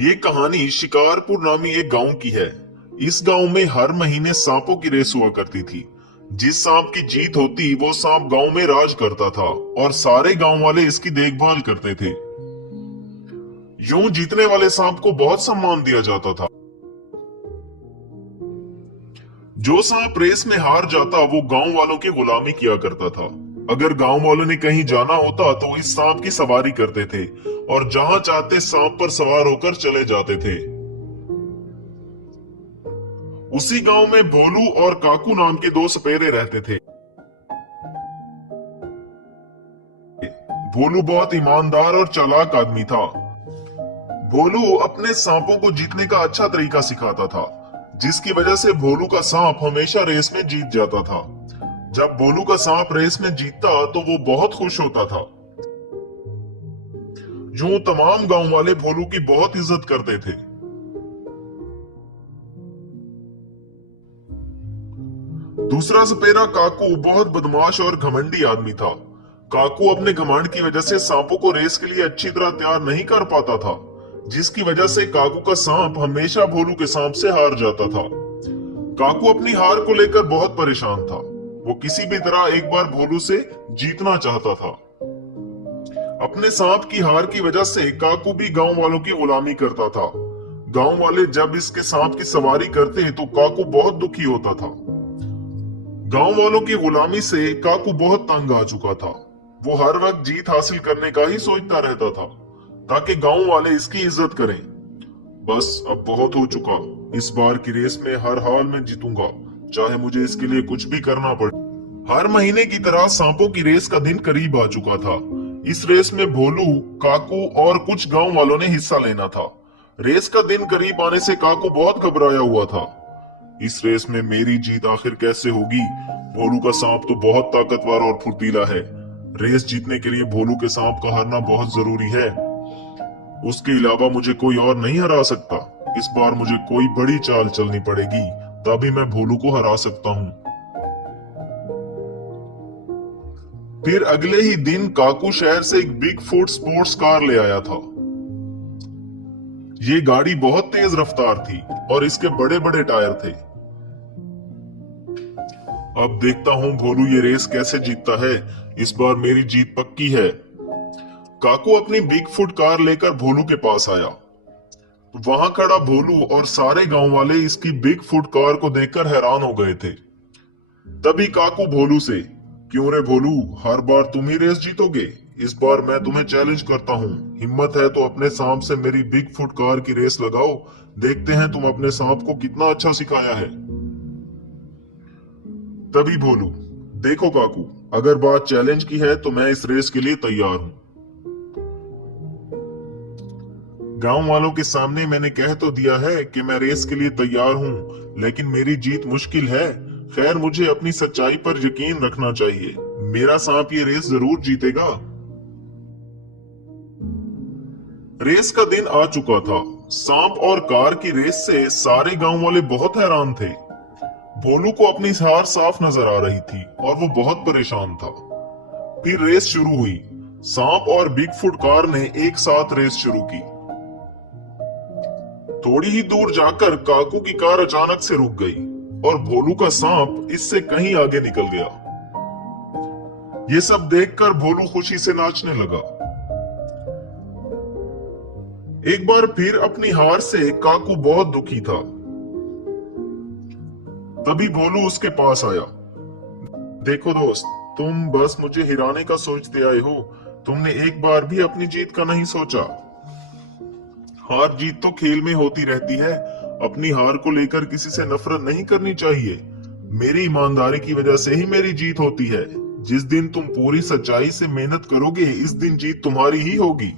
ये कहानी शिकारपुर नामी एक गांव की है। इस गांव में हर महीने सांपों की रेस हुआ करती थी। जिस सांप की जीत होती वो सांप गांव में राज करता था और सारे गांव वाले इसकी देखभाल करते थे। यूं जीतने वाले सांप को बहुत सम्मान दिया जाता था। जो सांप रेस में हार जाता वो गांव वालों की गुलामी किया करता था। अगर गांव वालों ने कहीं जाना होता तो इस सांप की सवारी करते थे और जहां चाहते सांप पर सवार होकर चले जाते थे। उसी गांव में भोलू और काकू नाम के दो सपेरे रहते थे। भोलू बहुत ईमानदार और चालाक आदमी था। भोलू अपने सांपों को जीतने का अच्छा तरीका सिखाता था, जिसकी वजह से भोलू का सांप हमेशा रेस में जीत जाता था। जब भोलू का सांप रेस में जीतता तो वो बहुत खुश होता था। यूं तमाम गांव वाले भोलू की बहुत इज्जत करते थे। दूसरा सपेरा काकू बहुत बदमाश और घमंडी आदमी था। काकू अपने घमंड की वजह से सांपों को रेस के लिए अच्छी तरह तैयार नहीं कर पाता था, जिसकी वजह से काकू का सांप हमेशा भोलू के सांप से हार जाता था। काकू अपनी हार को लेकर बहुत परेशान था। वो किसी भी तरह एक बार भोलू से जीतना चाहता था। अपने सांप की हार की वजह से काकू भी गांव वालों की गुलामी करता था। गांव वाले जब इसके सांप की सवारी करते तो काकू बहुत दुखी होता था। गांव वालों की गुलामी से काकू बहुत तंग आ चुका था। वो हर वक्त जीत हासिल करने का ही सोचता रहता था, ताकि गांव वाले इसकी इज्जत करें। बस अब बहुत हो चुका। इस बार की रेस में हर हाल में जीतूंगा, चाहे मुझे इसके लिए कुछ भी करना पड़े। हर महीने की तरह सांपों की रेस का दिन करीब आ चुका था। इस रेस में भोलू, काकू और कुछ गांव वालों ने हिस्सा लेना था। रेस का दिन करीब आने से काकू बहुत घबराया हुआ था। इस रेस में मेरी जीत आखिर कैसे होगी? भोलू का सांप तो बहुत ताकतवर और फुर्तीला है। रेस जीतने के लिए भोलू के सांप का हारना बहुत जरूरी है। उसके अलावा मुझे कोई और नहीं हरा सकता। इस बार मुझे कोई बड़ी चाल चलनी पड़ेगी, तभी मैं भोलू को हरा सकता हूँ। फिर अगले ही दिन काकू शहर से एक बिग फुट स्पोर्ट्स कार ले आया था। ये गाड़ी बहुत तेज रफ्तार थी और इसके बड़े बड़े टायर थे। अब देखता हूँ भोलू ये रेस कैसे जीतता है। इस बार मेरी जीत पक्की है। काकू अपनी बिग फुट कार लेकर भोलू के पास आया। वहां खड़ा भोलू और सारे गांव वाले इसकी बिग फुट कार को देखकर हैरान हो गए थे। तभी काकू भोलू से, क्यों रे भोलू, हर बार तुम ही रेस जीतोगे? इस बार मैं तुम्हें चैलेंज करता हूँ। हिम्मत है तो अपने सांप से मेरी बिग फुट कार की रेस लगाओ। देखते हैं तुम अपने सांप को कितना अच्छा सिखाया है। तभी भोलू, देखो काकू, अगर बात चैलेंज की है तो मैं इस रेस के लिए तैयार हूं। गांव वालों के सामने मैंने कह तो दिया है कि मैं रेस के लिए तैयार हूं, लेकिन मेरी जीत मुश्किल है। खैर, मुझे अपनी सच्चाई पर यकीन रखना चाहिए। मेरा सांप ये रेस जरूर जीतेगा। रेस का दिन आ चुका था। सांप और कार की रेस से सारे गांव वाले बहुत हैरान थे। भोलू को अपनी हार साफ नजर आ रही थी और वो बहुत परेशान था। फिर रेस शुरू हुई। सांप और बिग फुट कार ने एक साथ रेस शुरू की। थोड़ी ही दूर जाकर काकू की कार अचानक से रुक गई और भोलू का सांप इससे कहीं आगे निकल गया। ये सब देखकर भोलू खुशी से नाचने लगा। एक बार फिर अपनी हार से काकू बहुत दुखी था। तभी भोलू उसके पास आया। देखो दोस्त, तुम बस मुझे हिराने का सोचते आए हो। तुमने एक बार भी अपनी जीत का नहीं सोचा। हार जीत तो खेल में होती रहती है। अपनी हार को लेकर किसी से नफरत नहीं करनी चाहिए। मेरी ईमानदारी की वजह से ही मेरी जीत होती है। जिस दिन तुम पूरी सच्चाई से मेहनत करोगे, इस दिन जीत तुम्हारी ही होगी।